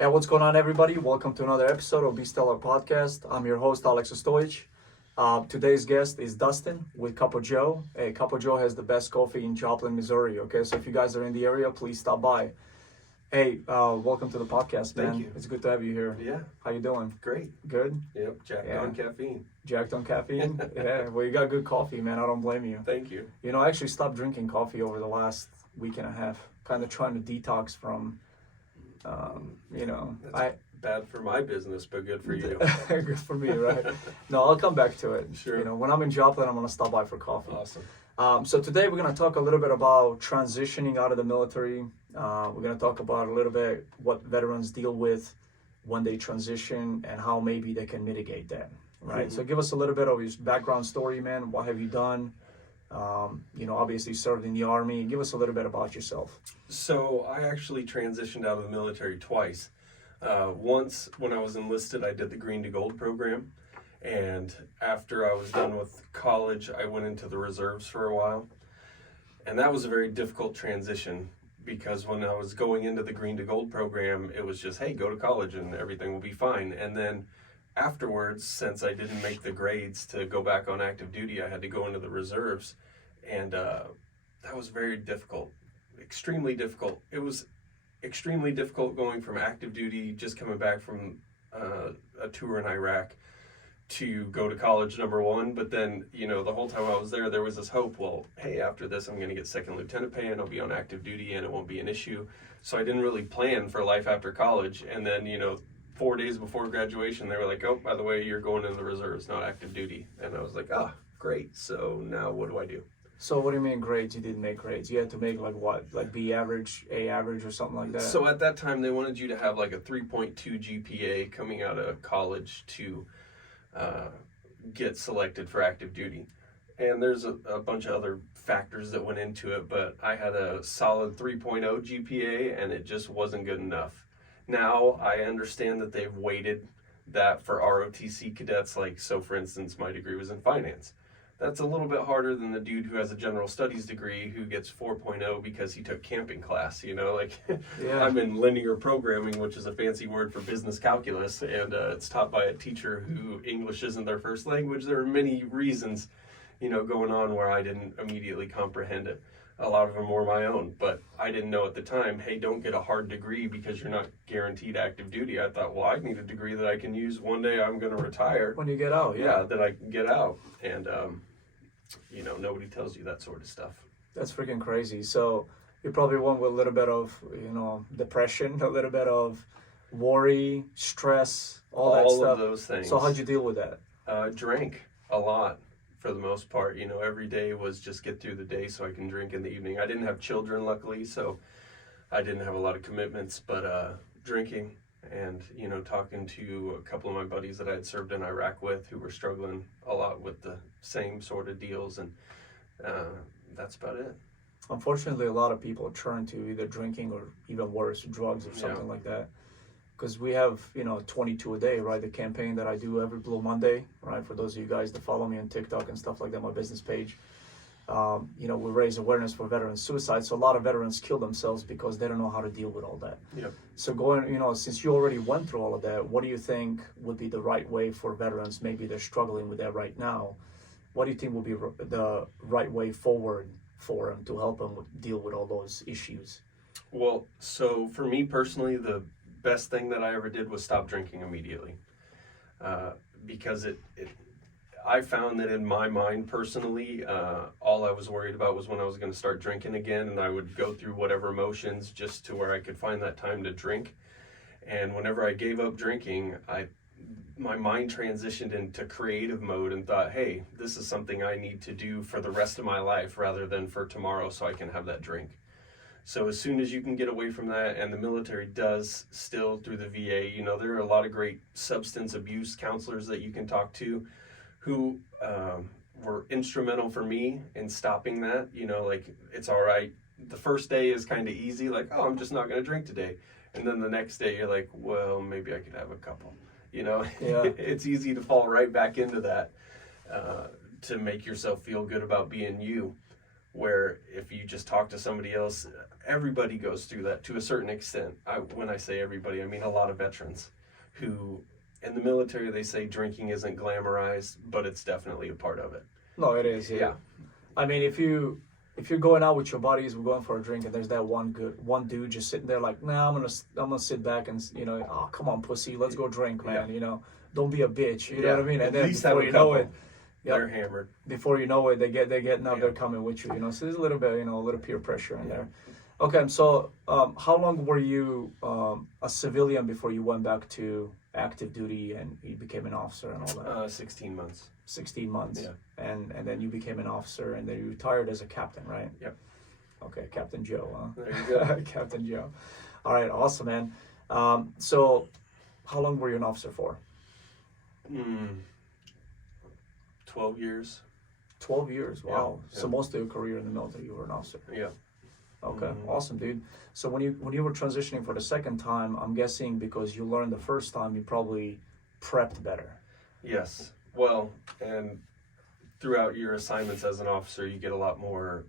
Hey, what's going on, everybody? Welcome to another episode of Be Stellar Podcast. I'm your host, Aleksandar. Today's guest is Dustin with CupOJoe. Hey, CupOJoe has the best coffee in Joplin, Missouri. Okay, so if you guys are in the area, please stop by. Hey, welcome to the podcast, man. Thank you. It's good to have you here. Yeah. How you doing? Great. Good? Yep. Jacked on caffeine. Jacked on caffeine? Yeah, well, you got good coffee, man. I don't blame you. Thank you. You know, I actually stopped drinking coffee over the last week and a half. Kind of trying to detox from, That's bad for my business, but good for you. Good for me, right? No, I'll come back to it. Sure. You know, when I'm in Joplin, I'm going to stop by for coffee. Awesome. So today we're going to talk a little bit about transitioning out of the military. We're going to talk about a little bit what veterans deal with when they transition and how maybe they can mitigate that, right? Mm-hmm. So give us a little bit of your background story, man. What have you done? Obviously served in the Army. Give us a little bit about yourself. So I actually transitioned out of the military twice. Once when I was enlisted, I did the Green to Gold program. And after I was done with college, I went into the reserves for a while. And that was a very difficult transition because when I was going into the Green to Gold program, it was just, hey, go to college and everything will be fine. And then afterwards, since I didn't make the grades to go back on active duty, I had to go into the reserves. And that was very difficult, extremely difficult. It was extremely difficult going from active duty, just coming back from a tour in Iraq, to go to college, number one. But then, the whole time I was there was this hope, well, hey, after this, I'm going to get second lieutenant pay and I'll be on active duty and it won't be an issue. So I didn't really plan for life after college. And then, 4 days before graduation, they were like, oh, by the way, you're going into the reserves, not active duty. And I was like, great. So now what do I do? So what do you mean grades? You didn't make grades. You had to make like what? Like B average, A average, or something like that? So at that time, they wanted you to have like a 3.2 GPA coming out of college to get selected for active duty. And there's a bunch of other factors that went into it, but I had a solid 3.0 GPA and it just wasn't good enough. Now I understand that they've weighted that for ROTC cadets. So for instance, my degree was in finance. That's a little bit harder than the dude who has a general studies degree who gets 4.0 because he took camping class, Yeah. I'm in linear programming, which is a fancy word for business calculus, and it's taught by a teacher who English isn't their first language. There are many reasons, going on where I didn't immediately comprehend it. A lot of them were my own, but I didn't know at the time, hey, don't get a hard degree because you're not guaranteed active duty. I thought, well, I need a degree that I can use one day I'm going to retire. When you get out, Yeah, that I can get out. And, nobody tells you that sort of stuff. That's freaking crazy. So you probably went with a little bit of, depression, a little bit of worry, stress, all that stuff. All of those things. So how'd you deal with that? Drank a lot for the most part. Every day was just get through the day so I can drink in the evening. I didn't have children, luckily, so I didn't have a lot of commitments, but drinking and, talking to a couple of my buddies that I had served in Iraq with who were struggling a lot with the same sort of deals, and that's about it. Unfortunately, a lot of people turn to either drinking or even worse, drugs or something like that. Because we have, 22 a day, right? The campaign that I do every Blue Monday, right? For those of you guys that follow me on TikTok and stuff like that, my business page. We raise awareness for veteran suicide. So a lot of veterans kill themselves because they don't know how to deal with all that. Yep. So since you already went through all of that, what do you think would be the right way for veterans? Maybe they're struggling with that right now. What do you think will be the right way forward for them to help them deal with all those issues? Well, so for me personally, the best thing that I ever did was stop drinking immediately. Because I found that in my mind personally, all I was worried about was when I was going to start drinking again, and I would go through whatever emotions just to where I could find that time to drink. And whenever I gave up drinking, my mind transitioned into creative mode and thought, hey, this is something I need to do for the rest of my life rather than for tomorrow so I can have that drink. So as soon as you can get away from that, and the military does still through the VA, there are a lot of great substance abuse counselors that you can talk to who were instrumental for me in stopping that. It's all right. The first day is kind of easy, I'm just not going to drink today. And then the next day you're like, well, maybe I could have a couple. Yeah. It's easy to fall right back into that to make yourself feel good about being you. where if you just talk to somebody else, everybody goes through that to a certain extent. When I say everybody, I mean a lot of veterans who, in the military, they say drinking isn't glamorized, but it's definitely a part of it. No, it is. Yeah. I mean, if you're going out with your buddies, we're going for a drink, and there's that one dude just sitting there like, nah, I'm gonna sit back and oh, come on, pussy, let's go drink, man. Don't be a bitch. You know what I mean? And then before you know it, they're hammered. Before you know it, they're getting up, they're coming with you. So there's a little bit, a little peer pressure in there. Okay, so how long were you a civilian before you went back to active duty and you became an officer and all that? 16 months. 16 months. Yeah. And then you became an officer, and then you retired as a captain, right? Yep. Okay, Captain Joe, huh? There you go. Captain Joe. All right, awesome, man. So how long were you an officer for? 12 years. 12 years, wow. Yeah. So most of your career in the military, you were an officer. Yeah. Okay, awesome, dude. So when you were transitioning for the second time, I'm guessing because you learned the first time, you probably prepped better. Yes. Well, and throughout your assignments as an officer, you get a lot more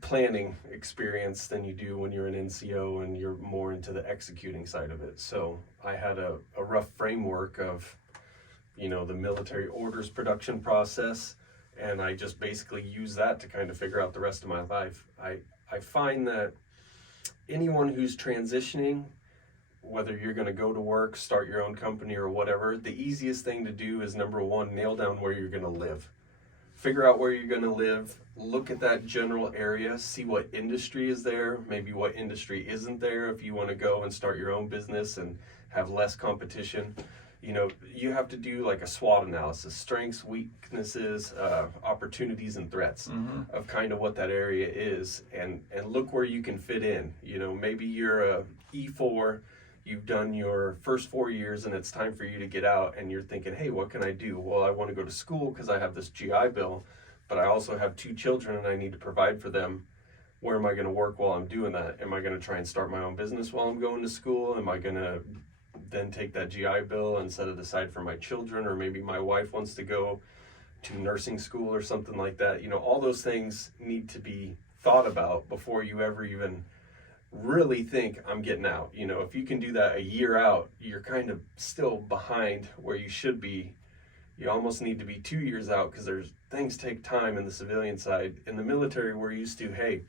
planning experience than you do when you're an NCO and you're more into the executing side of it. So I had a rough framework of, the military orders production process, and I just basically use that to kind of figure out the rest of my life. I find that anyone who's transitioning, whether you're going to go to work, start your own company or whatever, the easiest thing to do is, number one, nail down where you're going to live. Figure out where you're going to live, look at that general area, see what industry is there, maybe what industry isn't there if you want to go and start your own business and have less competition. You have to do like a SWOT analysis, strengths, weaknesses, opportunities, and threats of kind of what that area is, and look where you can fit in. Maybe you're a E4, you've done your first 4 years and it's time for you to get out, and you're thinking, hey, what can I do? Well, I want to go to school because I have this GI Bill, but I also have 2 children and I need to provide for them. Where am I going to work while I'm doing that? Am I going to try and start my own business while I'm going to school? Am I going to then take that GI Bill and set it aside for my children? Or maybe my wife wants to go to nursing school or something like that. All those things need to be thought about before you ever even really think I'm getting out. If you can do that a year out, you're kind of still behind where you should be. You almost need to be 2 years out, because things take time in the civilian side. In the military, we're used to, hey,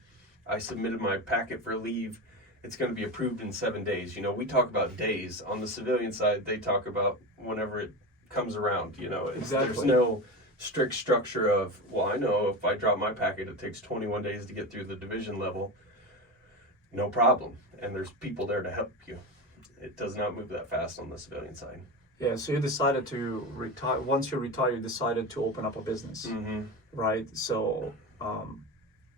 I submitted my packet for leave, it's going to be approved in 7 days. We talk about days. On the civilian side, they talk about whenever it comes around. Exactly. There's no strict structure of, well, I know if I drop my packet, it takes 21 days to get through the division level. No problem. And there's people there to help you. It does not move that fast on the civilian side. Yeah, so you decided to retire. Once you retire, you decided to open up a business, right? So,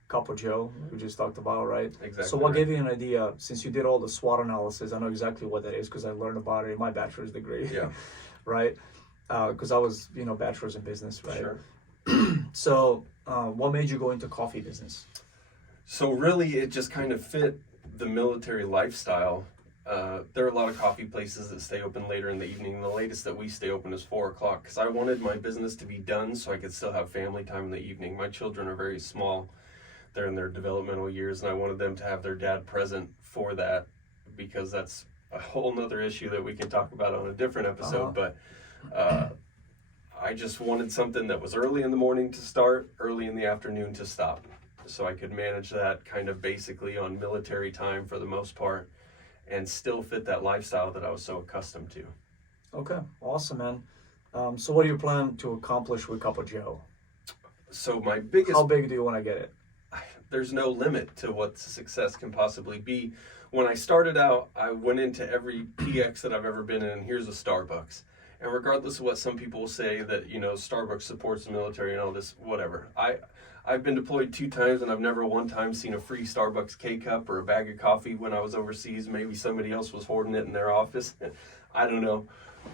CupOJoe, we just talked about, right? Exactly. So what gave you an idea, since you did all the SWOT analysis? I know exactly what that is because I learned about it in my bachelor's degree. Yeah. Right? Because I was, bachelor's in business, right? Sure. So what made you go into coffee business? So really, it just kind of fit the military lifestyle. There are a lot of coffee places that stay open later in the evening. The latest that we stay open is 4 o'clock, because I wanted my business to be done so I could still have family time in the evening. My children are very small. They're in their developmental years, and I wanted them to have their dad present for that, because that's a whole nother issue that we can talk about on a different episode. But I just wanted something that was early in the morning to start, early in the afternoon to stop, so I could manage that kind of basically on military time for the most part, and still fit that lifestyle that I was so accustomed to. Okay, awesome, man. So what do you plan to accomplish with CupOJoe? So my biggest... How big do you want to get it? There's no limit to what success can possibly be. When I started out, I went into every PX that I've ever been in, and here's a Starbucks. And regardless of what some people will say that, Starbucks supports the military and all this, whatever. I've been deployed 2 times, and I've never one time seen a free Starbucks K-Cup or a bag of coffee when I was overseas. Maybe somebody else was hoarding it in their office. I don't know.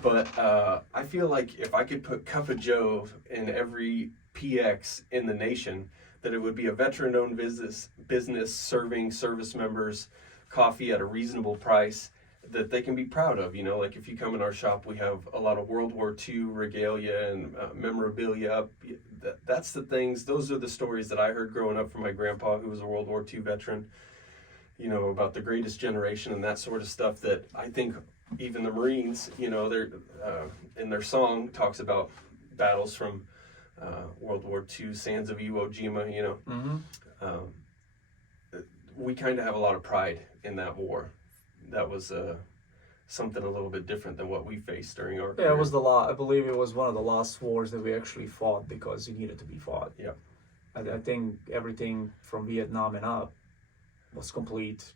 But I feel like if I could put CupOJoe in every PX in the nation, that it would be a veteran-owned business serving service members coffee at a reasonable price, that they can be proud of. You know, like if you come in our shop, we have a lot of World War II regalia and memorabilia up. That's the things, those are the stories that I heard growing up from my grandpa, who was a World War II veteran, you know, about the greatest generation and that sort of stuff that I think even the Marines, you know, they're in their song talks about battles from World War II, Sands of Iwo Jima, you know. Mm-hmm. We kind of have a lot of pride in that war. That was something a little bit different than what we faced during our career. It was I believe it was one of the last wars that we actually fought because it needed to be fought. Yeah. I think everything from Vietnam and up was complete.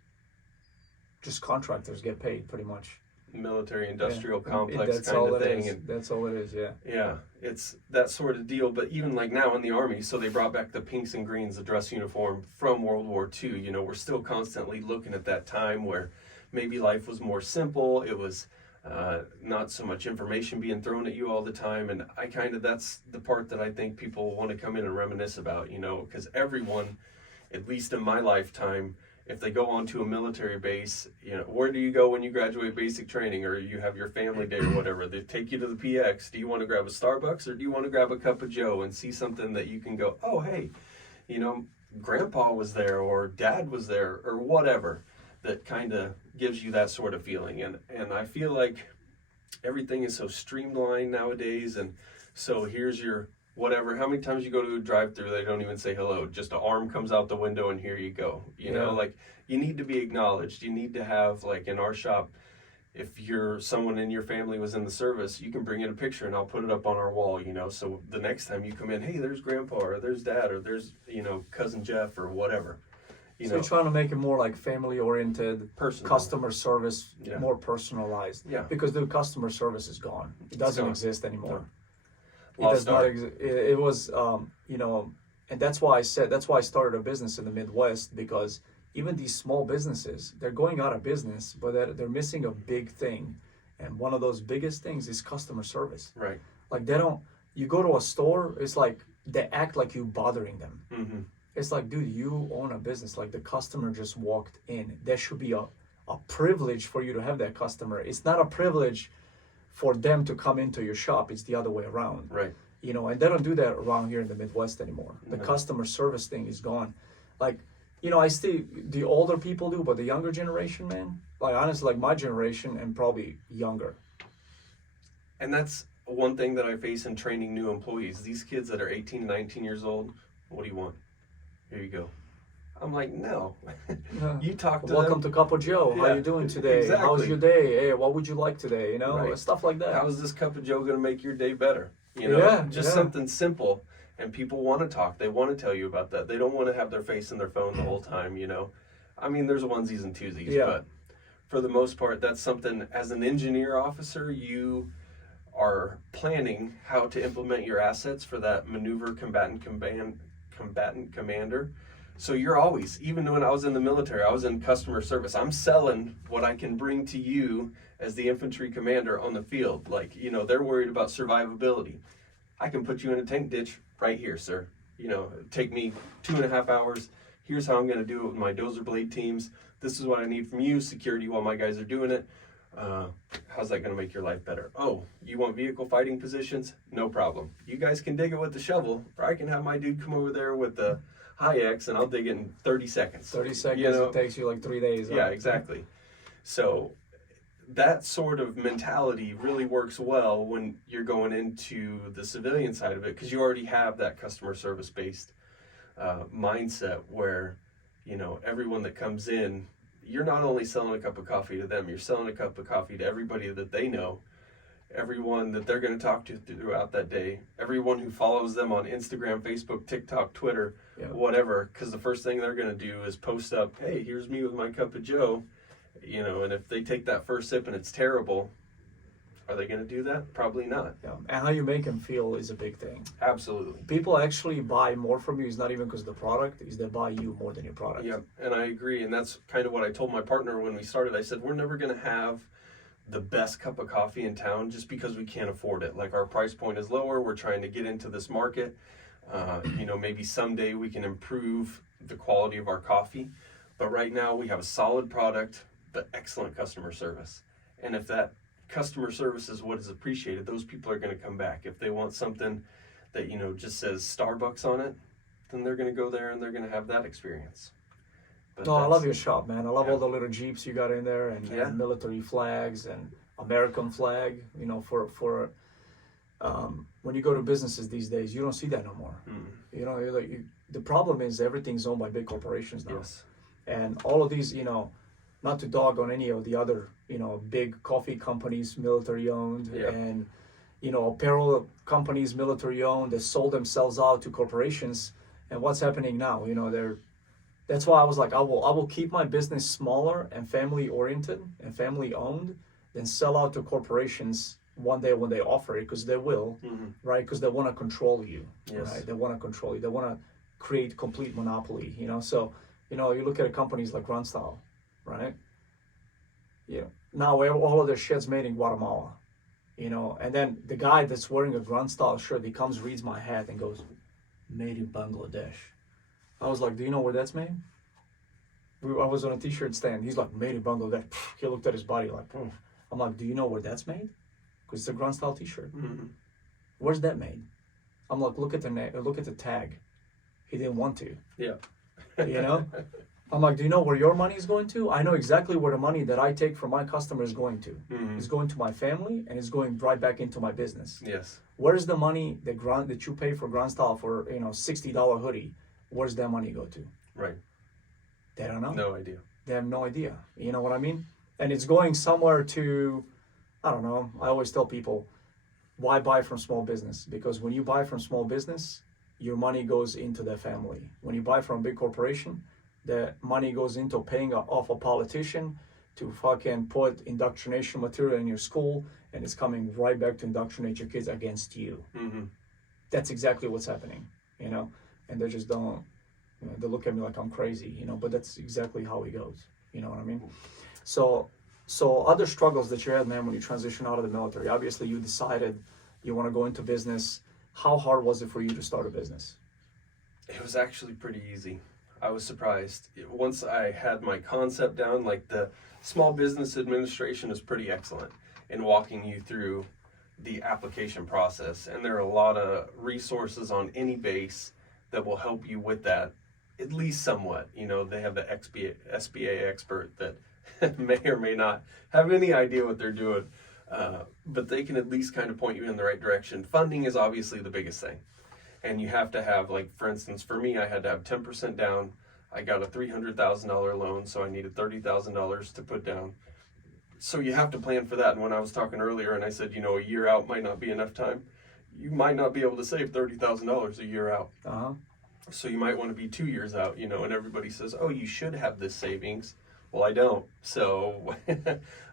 Just contractors get paid pretty much. Military industrial complex That's kind all of it thing. is. And that's all it is, yeah. yeah, it's that sort of deal. But even like now in the Army, so they brought back the pinks and greens, the dress uniform from World War II. You know, we're still constantly looking at that time where maybe life was more simple. It was not so much information being thrown at you all the time. And that's the part that I think people want to come in and reminisce about, you know, because everyone, at least in my lifetime, if they go onto a military base, you know, where do you go when you graduate basic training or you have your family day or whatever? They take you to the PX. Do you want to grab a Starbucks or do you want to grab a cup of Joe and see something that you can go, oh, hey, you know, grandpa was there or dad was there or whatever, that kind of gives you that sort of feeling. And I feel like everything is so streamlined nowadays. And so here's your whatever, how many times you go to a drive-through, they don't even say hello, just an arm comes out the window and here you go. You know, like you need to be acknowledged. You need to have, like in our shop, if someone in your family was in the service, you can bring in a picture and I'll put it up on our wall, you know, so the next time you come in, hey, there's grandpa or there's dad or there's, you know, cousin Jeff or whatever. So you're trying to make it more like family-oriented, personal customer service, more personalized. Yeah. Because the customer service is gone. It doesn't exist anymore. No. It does not exist. It was, you know, and that's why I started a business in the Midwest, because even these small businesses, they're going out of business, but they're missing a big thing. And one of those biggest things is customer service. Right. Like you go to a store, it's like they act like you bothering them. Mm-hmm. It's like, dude, you own a business. Like the customer just walked in. That should be a privilege for you to have that customer. It's not a privilege for them to come into your shop. It's the other way around. Right. You know, and they don't do that around here in the Midwest anymore. The customer service thing is gone. Like, you know, I see the older people do, but the younger generation, man, like honestly, like my generation and probably younger. And that's one thing that I face in training new employees. These kids that are 18, 19 years old, what do you want? Here you go. I'm like, no. You talk to Welcome them. to CupOJoe. How you doing today? Exactly. How's your day? Hey, what would you like today? You know, stuff like that. How is this cup of Joe going to make your day better? You know, just something simple. And people want to talk. They want to tell you about that. They don't want to have their face in their phone the whole time, you know. I mean, there's onesies and twosies, but for the most part, that's something, as an engineer officer, you are planning how to implement your assets for that maneuver combatant commander. So you're always, even when I was in the military, I was in customer service. I'm selling what I can bring to you as the infantry commander on the field. Like, you know, they're worried about survivability. I can put you in a tank ditch right here, sir. You know, take me 2.5 hours. Here's how I'm going to do it with my dozer blade teams. This is what I need from you, security while my guys are doing it. How's that going to make your life better? Oh, you want vehicle fighting positions? No problem. You guys can dig it with the shovel, or I can have my dude come over there with the Hi-X and I'll dig it in 30 seconds. 30 seconds, you know? It takes you like 3 days. Yeah, exactly. So that sort of mentality really works well when you're going into the civilian side of it, because you already have that customer service based mindset where, you know, everyone that comes in, you're not only selling a cup of coffee to them, you're selling a cup of coffee to everybody that they know, everyone that they're going to talk to throughout that day, everyone who follows them on Instagram, Facebook, TikTok, Twitter, whatever, because the first thing they're going to do is post up, hey, here's me with my cup of Joe, you know, and if they take that first sip and it's terrible, are they going to do that? Probably not. Yeah. And how you make them feel is a big thing. Absolutely. People actually buy more from you. It's not even because of the product, is they buy you more than your product. Yeah, and I agree. And that's kind of what I told my partner when we started. I said, we're never going to have the best cup of coffee in town just because we can't afford it. Like, our price point is lower. We're trying to get into this market. You know, maybe someday we can improve the quality of our coffee. But right now we have a solid product. but excellent customer service. And if that customer service is what is appreciated, those people are going to come back. If they want something that, you know, just says Starbucks on it, then they're going to go there and they're going to have that experience. But no, I love your shop, man. I love Yeah. all the little Jeeps you got in there, and military flags and American flag. You know, for when you go to businesses these days, you don't see that no more. You know, the problem is everything's owned by big corporations now. Yes. And all of these, you know, not to dog on any of the other, you know, big coffee companies, military owned, Yeah. and, you know, apparel companies, military owned, that sold themselves out to corporations. And what's happening now? You know, that's why I was like, I will keep my business smaller and family oriented and family owned, than sell out to corporations one day when they offer it, because they will, right? Because they want to control you, Yes. right? They want to control you. They want to create complete monopoly, you know? So, you know, you look at companies like Grunstyle, right? Yeah. Now all of their shit's made in Guatemala, you know? And then the guy that's wearing a Grunstyle shirt, he comes, reads my hat, and goes, "Made in Bangladesh." I was like, "Do you know where that's made?" I was on a t-shirt stand. He's like, "Made in Bangladesh." He looked at his body like, "Pff." I'm like, "Do you know where that's made?" Because it's a Grunstyle t-shirt. Where's that made? I'm like, look at the tag. He didn't want to. Yeah. You know? I'm like, "Do you know where your money is going to?" I know exactly where the money that I take from my customer is going to. It's going to my family, and it's going right back into my business. Yes. Where's the money that you pay for Grunstyle for, you know, $60 hoodie? Where's that money go to? Right. They don't know. No idea. They have no idea. You know what I mean? And it's going somewhere to, I don't know. I always tell people, why buy from small business? Because when you buy from small business, your money goes into their family. When you buy from a big corporation, the money goes into paying off a politician to fucking put indoctrination material in your school, and it's coming right back to indoctrinate your kids against you. That's exactly what's happening, you know? And they just don't, you know, they look at me like I'm crazy, you know, but that's exactly how it goes. You know what I mean? So other struggles that you had, man, when you transitioned out of the military, obviously you decided you want to go into business. How hard was it for you to start a business? It was actually pretty easy. I was surprised. Once I had my concept down, like the Small Business Administration is pretty excellent in walking you through the application process. And there are a lot of resources on any base that will help you with that, at least somewhat. You know, they have the SBA expert that may or may not have any idea what they're doing, but they can at least kind of point you in the right direction. Funding is obviously the biggest thing. And you have to have, like, for instance, for me, I had to have 10% down. I got a $300,000 loan, so I needed $30,000 to put down. So you have to plan for that. And when I was talking earlier and I said, you know, a year out might not be enough time, you might not be able to save $30,000 a year out. So you might want to be 2 years out, you know, and everybody says, oh, you should have this savings. Well, I don't. So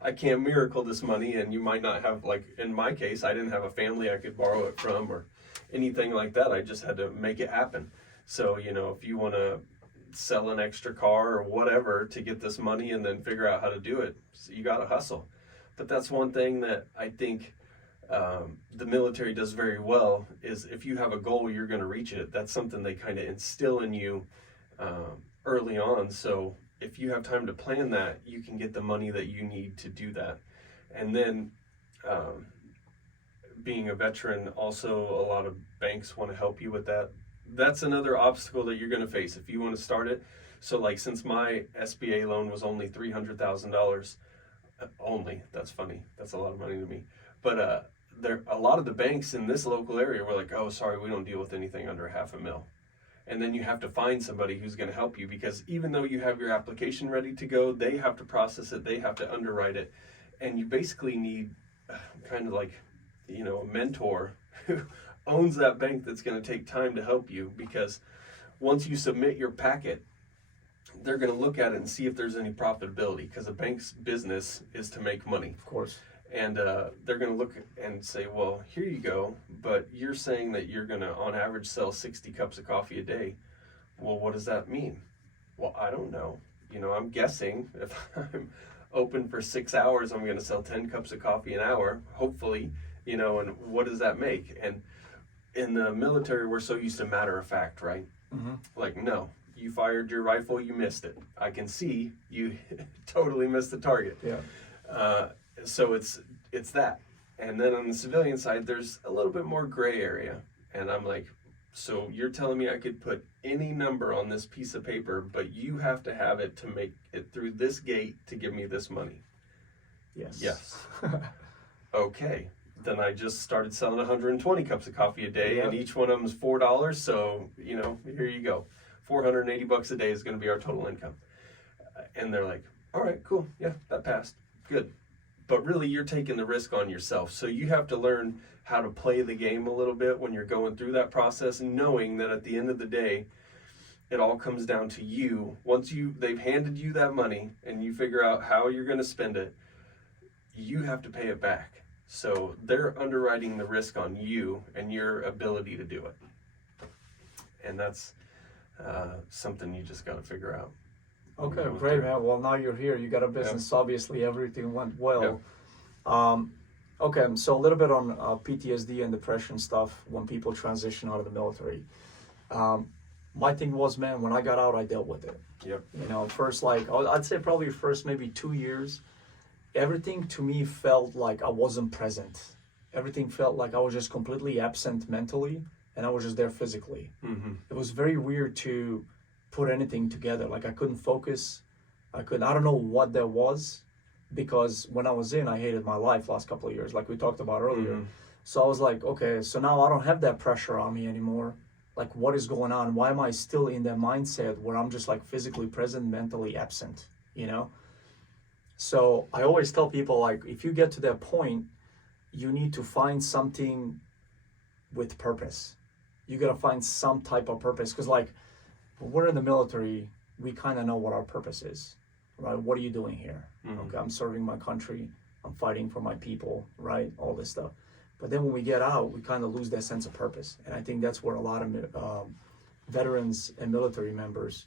I can't miracle this money, and you might not have, like, in my case, I didn't have a family I could borrow it from or anything like that. I just had to make it happen. So, you know, if you want to sell an extra car or whatever to get this money and then figure out how to do it, so you got to hustle. But that's one thing that I think the military does very well, is if you have a goal, you're going to reach it. That's something they kind of instill in you early on. So if you have time to plan that, you can get the money that you need to do that. And then being a veteran, also a lot of banks want to help you with that. That's another obstacle that you're going to face if you want to start it. So, like, since my SBA loan was only $300,000, only, that's funny, that's a lot of money to me, but a lot of the banks in this local area were like, oh, sorry, we don't deal with anything under $500,000. And then you have to find somebody who's going to help you, because even though you have your application ready to go, they have to process it, they have to underwrite it, and you basically need kind of like, you know, a mentor who owns that bank that's going to take time to help you, because once you submit your packet, they're going to look at it and see if there's any profitability, because a bank's business is to make money. Of course. And they're going to look and say, well, here you go, but you're saying that you're going to, on average, sell 60 cups of coffee a day. Well, what does that mean? Well, I don't know. You know, I'm guessing if I'm open for 6 hours, I'm going to sell 10 cups of coffee an hour, hopefully, you know, and what does that make? And in the military, we're so used to matter of fact, right? Like, no, you fired your rifle, you missed it. I can see you totally missed the target. Yeah. So it's that. And then on the civilian side, there's a little bit more gray area. And I'm like, so you're telling me I could put any number on this piece of paper, but you have to have it to make it through this gate to give me this money? Yes. Yes. Okay. Then I just started selling 120 cups of coffee a day, and each one of them is $4. So, here you go. $480 a day is going to be our total income. And they're like, all right, cool. Yeah, that passed. Good. But really, you're taking the risk on yourself. So you have to learn how to play the game a little bit when you're going through that process, knowing that at the end of the day, it all comes down to you. Once they've handed you that money and you figure out how you're going to spend it, you have to pay it back. So they're underwriting the risk on you and your ability to do it. And that's something you just got to figure out. Okay, great, man. Well, now you're here. You got a business. Obviously, everything went well. Okay, so a little bit on PTSD and depression stuff when people transition out of the military. My thing was, man, when I got out, I dealt with it. Yep. First, I'd say probably first maybe 2 years, everything to me felt like I wasn't present. Everything felt like I was just completely absent mentally, and I was just there physically. Mm-hmm. It was very weird to put anything together. Like I couldn't focus. I don't know what that was, because when I was in, I hated my life last couple of years, like we talked about earlier. Mm-hmm. So I was like, okay, so now I don't have that pressure on me anymore. Like, what is going on? Why am I still in that mindset where I'm just like physically present, mentally absent, So I always tell people, like, if you get to that point, you need to find something with purpose. You got to find some type of purpose, because like, when we're in the military, we kind of know what our purpose is, right? What are you doing here? Mm-hmm. Okay, I'm serving my country. I'm fighting for my people, right? All this stuff. But then when we get out, we kind of lose that sense of purpose. And I think that's where a lot of veterans and military members,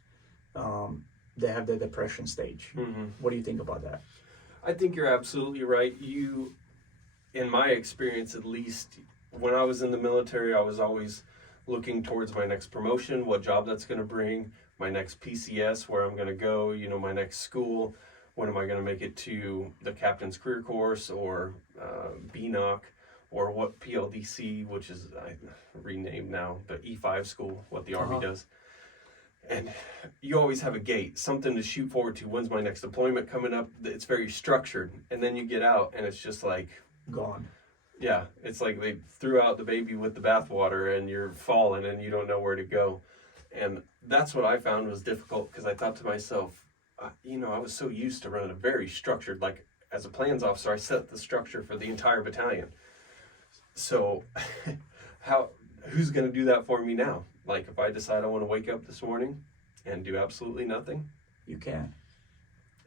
they have the depression stage. Mm-hmm. What do you think about that? I think you're absolutely right. In my experience at least, when I was in the military, I was always looking towards my next promotion, what job that's going to bring, my next PCS, where I'm going to go, my next school, when am I going to make it to the captain's career course, or BNOC, or what PLDC, which is renamed now, the E5 school, what the Army does. And you always have a gate, something to shoot forward to. When's my next deployment coming up? It's very structured. And then you get out and it's just like... gone. Yeah, it's like they threw out the baby with the bathwater and you're falling and you don't know where to go. And that's what I found was difficult, because I thought to myself, I was so used to running a very structured, like as a plans officer, I set the structure for the entire battalion. So who's going to do that for me now? Like if I decide I want to wake up this morning and do absolutely nothing? You can.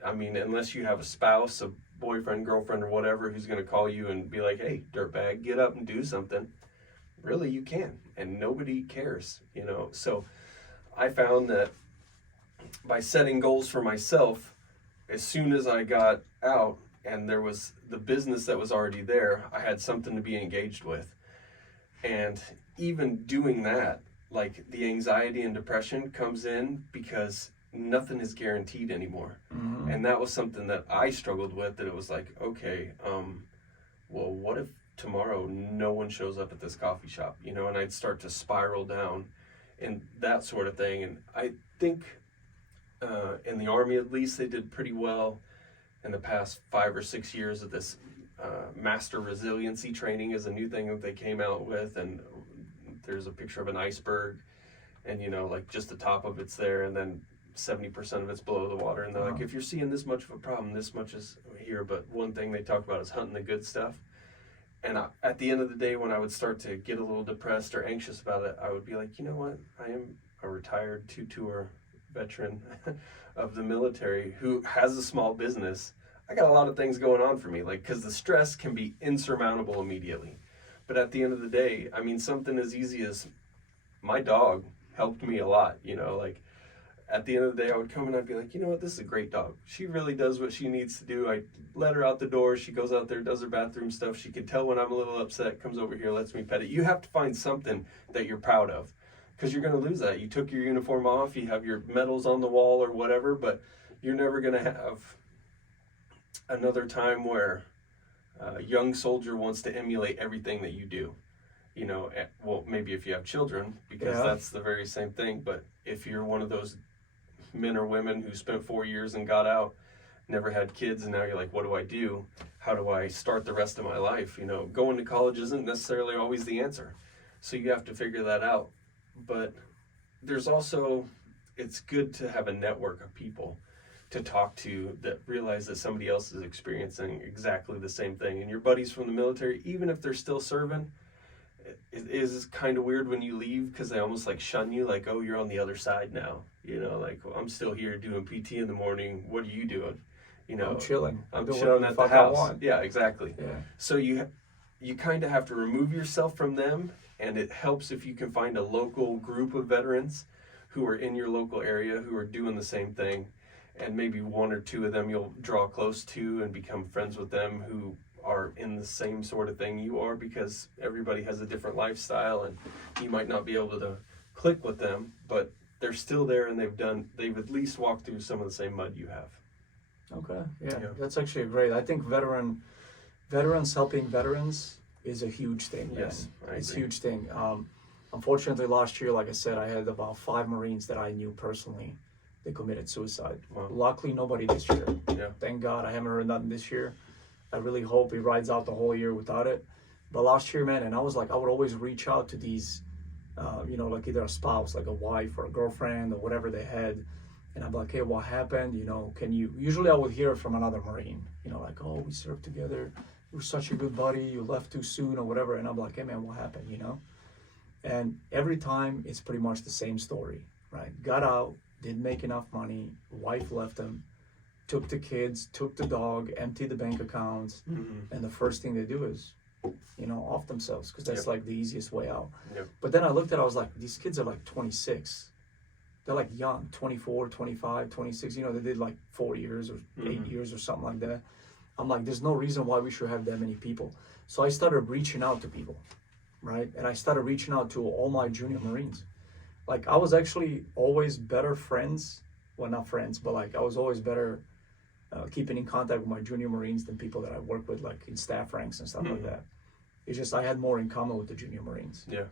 I mean, unless you have a spouse, a boyfriend, girlfriend, or whatever who's going to call you and be like, hey, dirtbag, get up and do something. Really, you can. And nobody cares, So I found that by setting goals for myself, as soon as I got out and there was the business that was already there, I had something to be engaged with. And even doing that, like the anxiety and depression comes in because nothing is guaranteed anymore. Mm-hmm. And that was something that I struggled with, that it was like, okay, well, what if tomorrow no one shows up at this coffee shop, and I'd start to spiral down and that sort of thing. And I think in the Army, at least, they did pretty well in the past 5 or 6 years of this master resiliency training is a new thing that they came out with. And there's a picture of an iceberg and, like just the top of it's there, and then 70% of it's below the water. And they're like, if you're seeing this much of a problem, this much is here. But one thing they talk about is hunting the good stuff. And at the end of the day, when I would start to get a little depressed or anxious about it, I would be like, you know what? I am a retired 2-tour veteran of the military who has a small business. I got a lot of things going on for me, because the stress can be insurmountable immediately. But at the end of the day, I mean, something as easy as my dog helped me a lot, at the end of the day, I would come and I'd be like, you know what, this is a great dog. She really does what she needs to do. I let her out the door. She goes out there, does her bathroom stuff. She can tell when I'm a little upset, comes over here, lets me pet it. You have to find something that you're proud of. because you're going to lose that. You took your uniform off, you have your medals on the wall or whatever, but you're never going to have another time where a young soldier wants to emulate everything that you do. You know, well, maybe if you have children, because that's the very same thing. But if you're one of those men or women who spent 4 years and got out, never had kids, and now you're like, what do I do? How do I start the rest of my life? You know, going to college isn't necessarily always the answer. So you have to figure that out. But there's also, it's good to have a network of people to talk to that realize that somebody else is experiencing exactly the same thing. And your buddies from the military, even if they're still serving, it is kind of weird when you leave, because they almost like shun you, like, oh, you're on the other side now. You know, like, well, I'm still here doing PT in the morning. What are you doing? You know, I'm chilling. I'm chilling at the house. Yeah, exactly. Yeah. So you kind of have to remove yourself from them, and it helps if you can find a local group of veterans who are in your local area who are doing the same thing, and maybe one or two of them you'll draw close to and become friends with them who are in the same sort of thing you are, because everybody has a different lifestyle and you might not be able to click with them, but they're still there, and they've at least walked through some of the same mud you have. Okay, yeah. That's actually great. I think veterans helping veterans is a huge thing. Yes, it's a huge thing. Unfortunately, last year, like I said, I had about 5 Marines that I knew personally. They committed suicide. Wow. Luckily, nobody this year. Yeah. Thank God I haven't heard nothing this year. I really hope it rides out the whole year without it. But last year, man, and I was like, I would always reach out to these, you know, like either a spouse, like a wife or a girlfriend or whatever they had. And I'm like, hey, what happened? You know, usually I would hear from another Marine, you know, like, oh, we served together. You were such a good buddy. You left too soon or whatever. And I'm like, hey, man, what happened, you know? And every time it's pretty much the same story, right? Got out, didn't make enough money. Wife left him, took the kids, took the dog, emptied the bank accounts. And the first thing they do is, you know, off themselves, because that's like the easiest way out. But then I looked at it, I was like, these kids are like 26. They're like young, 24, 25, 26. You know, they did like 4 years or 8 years or something like that. I'm like, there's no reason why we should have that many people. So I started reaching out to people, right? And I started reaching out to all my junior Marines. Like, I was actually always better friends. Well, not friends, but like I was always better keeping in contact with my junior Marines than people that I work with, like in staff ranks and stuff like that. It's just I had more in common with the junior Marines. Yeah.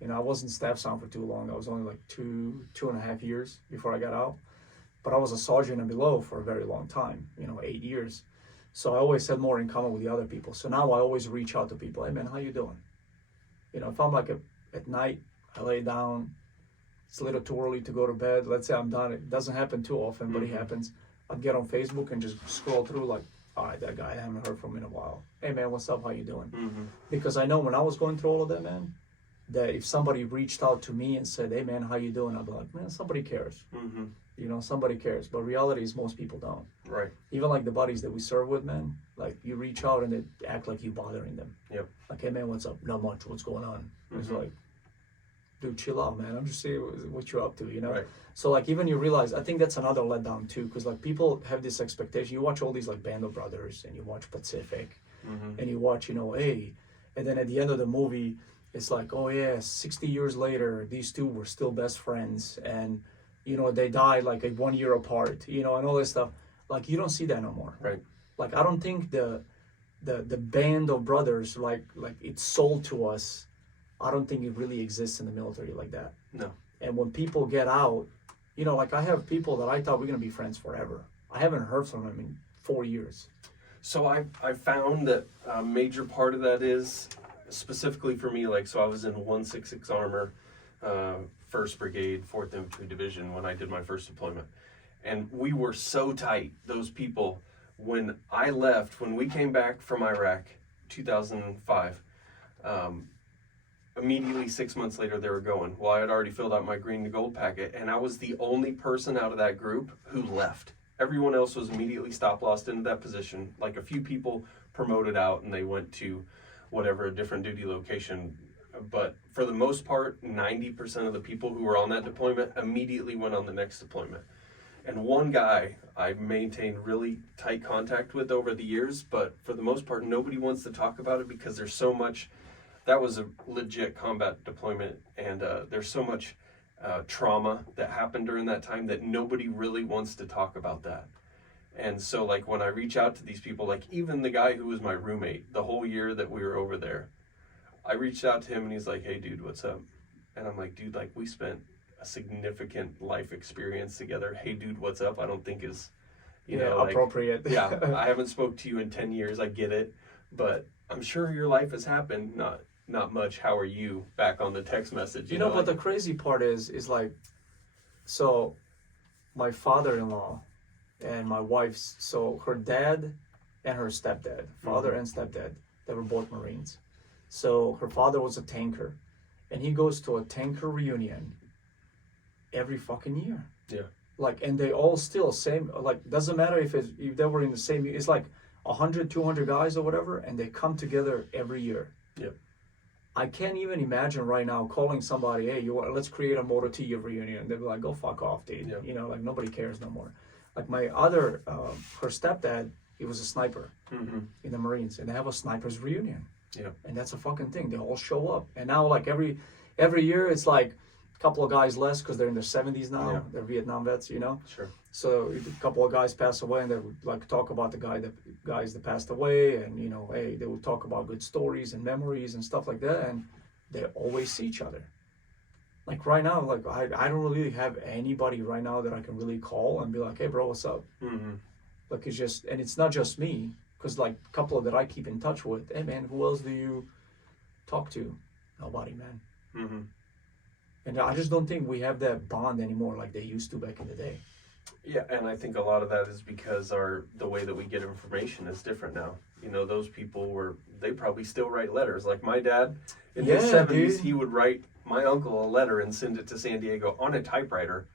You know, I wasn't staff sergeant for too long. I was only like two and a half years before I got out. But I was a sergeant and below for a very long time, you know, 8 years. So I always had more in common with the other people. So now I always reach out to people. Hey, man, how you doing? You know, if I'm like at night, I lay down, it's a little too early to go to bed. Let's say I'm done. It doesn't happen too often, but it happens. I'd get on Facebook and just scroll through like, all right, that guy, I haven't heard from him in a while. Hey, man, what's up? How you doing? Because I know when I was going through all of that, man, that if somebody reached out to me and said, hey, man, how you doing? I'd be like, man, somebody cares. You know, somebody cares. But reality is most people don't. Right. Even like the buddies that we serve with, man, like you reach out and they act like you bothering them. Yep. Like, hey, man, what's up? Not much. What's going on? It's like, dude, chill out, man. I'm just saying what you're up to, you know? Right. So like even you realize, I think that's another letdown too, because like people have this expectation. You watch all these like Band of Brothers and you watch Pacific and you watch, you know, hey, and then at the end of the movie, it's like, oh yeah, 60 years later, these two were still best friends, and you know they died like 1 year apart, you know, and all this stuff. Like you don't see that no more. Right. Like I don't think the Band of Brothers like it's sold to us. I don't think it really exists in the military like that. No. And when people get out, you know, like I have people that I thought we're gonna be friends forever. I haven't heard from them in 4 years. So I found that a major part of that is, specifically for me, like, so I was in 166 Armor, 1st Brigade, 4th Infantry Division when I did my first deployment. And we were so tight, those people. When I left, when we came back from Iraq, 2005, immediately 6 months later they were going. Well, I had already filled out my green to gold packet, and I was the only person out of that group who left. Everyone else was immediately stop-lossed into that position. Like a few people promoted out and they went to whatever, a different duty location. But for the most part, 90% of the people who were on that deployment immediately went on the next deployment. And one guy I maintained really tight contact with over the years, but for the most part, nobody wants to talk about it because there's so much. That was a legit combat deployment, and there's so much trauma that happened during that time that nobody really wants to talk about that. And so like when I reach out to these people, like even the guy who was my roommate the whole year that we were over there, I reached out to him and he's like, hey dude, what's up? And I'm like, dude, like we spent a significant life experience together. Hey dude, what's up? I don't think is, you know, like, appropriate. Yeah, I haven't spoke to you in 10 years. I get it. But I'm sure your life has happened. Not much. How are you? Back on the text message. You know, like, but the crazy part is like, so my father-in-law and my wife's, so her dad and her stepdad, father and stepdad, they were both Marines. So her father was a tanker, and he goes to a tanker reunion every fucking year. Yeah. Like, and they all still same, like, doesn't matter if they were in the same, it's like 100, 200 guys or whatever, and they come together every year. Yeah. I can't even imagine right now calling somebody, hey, let's create a Moto T reunion. They'd be like, go fuck off, dude. Yeah. You know, like nobody cares no more. Like my other, her stepdad, he was a sniper in the Marines, and they have a snipers reunion. Yeah. And that's a fucking thing. They all show up. And now like every year it's like a couple of guys less because they're in their 70s now. Yeah. They're Vietnam vets, you know? Sure. So a couple of guys pass away and they would like talk about the guys that passed away, and you know, hey, they would talk about good stories and memories and stuff like that, and they always see each other. Like right now, like I don't really have anybody right now that I can really call and be like, hey bro, what's up? Like it's just, and it's not just me, because like a couple of that I keep in touch with, hey man, who else do you talk to? Nobody, man. And I just don't think we have that bond anymore like they used to back in the day. Yeah, and I think a lot of that is because the way that we get information is different now. You know, those people they probably still write letters. Like my dad, in his 70s, dude, he would write my uncle a letter and send it to San Diego on a typewriter.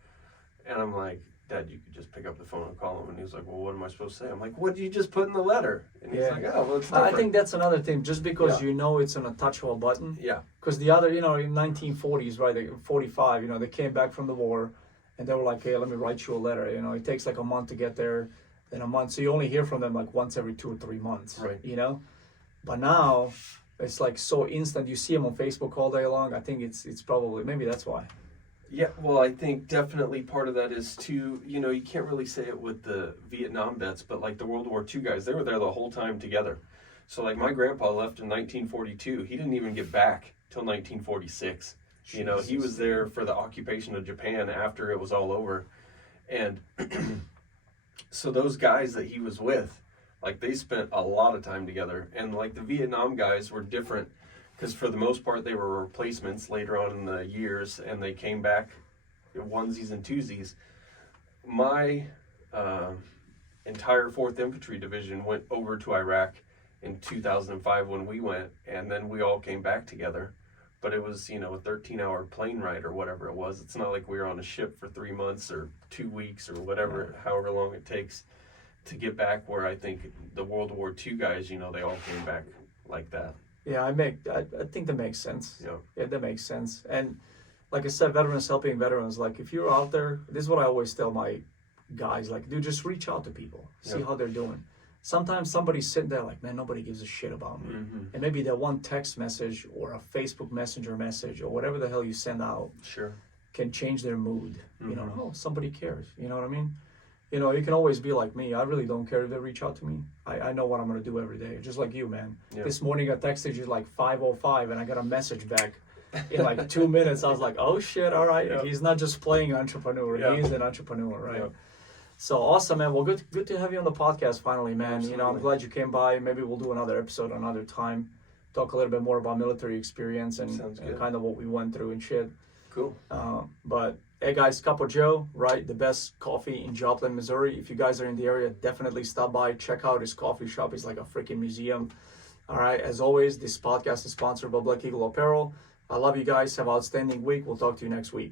And I'm like, Dad, you could just pick up the phone and call him. And he was like, well, what am I supposed to say? I'm like, what did you just put in the letter? And he's like, oh, well, it's different. I think that's another thing. Just because you know it's on a touch of a button. Yeah. Because the other, you know, in 1940s, right, 45, you know, they came back from the war. And they were like, hey, let me write you a letter. You know, it takes like a month to get there, then a month. So you only hear from them like once every 2 or 3 months, right? You know? But now it's like so instant. You see them on Facebook all day long. I think it's probably, maybe that's why. Yeah, well, I think definitely part of that is too, you know, you can't really say it with the Vietnam vets, but like the World War II guys, they were there the whole time together. So like my grandpa left in 1942. He didn't even get back till 1946. You know, he was there for the occupation of Japan after it was all over. And so those guys that he was with, like they spent a lot of time together. And like the Vietnam guys were different because for the most part they were replacements later on in the years, and they came back onesies and twosies. My entire 4th Infantry Division went over to Iraq in 2005 when we went, and then we all came back together. But it was, you know, a 13-hour plane ride or whatever it was. It's not like we were on a ship for 3 months or 2 weeks or whatever, however long it takes to get back, where I think the World War II guys, you know, they all came back like that. Yeah, I think that makes sense. Yeah, that makes sense. And like I said, veterans helping veterans. Like if you're out there, this is what I always tell my guys, like, dude, just reach out to people, see how they're doing. Sometimes somebody's sitting there like, man, nobody gives a shit about me. And maybe that one text message or a Facebook Messenger message or whatever the hell you send out can change their mood. You know, oh, somebody cares. You know what I mean? You know, you can always be like me. I really don't care if they reach out to me. I know what I'm going to do every day. Just like you, man. This morning I texted you like 5:05 and I got a message back in like 2 minutes. I was like, oh shit, all right. He's not just playing entrepreneur. He is an entrepreneur, right? So awesome, man. Well, good to have you on the podcast finally, man. Absolutely. You know, I'm glad you came by. Maybe we'll do another episode another time. Talk a little bit more about military experience and kind of what we went through and shit. Cool. But hey guys, CupOJoe, right? The best coffee in Joplin, Missouri. If you guys are in the area, definitely stop by. Check out his coffee shop. It's like a freaking museum. All right. As always, this podcast is sponsored by Black Eagle Apparel. I love you guys. Have an outstanding week. We'll talk to you next week.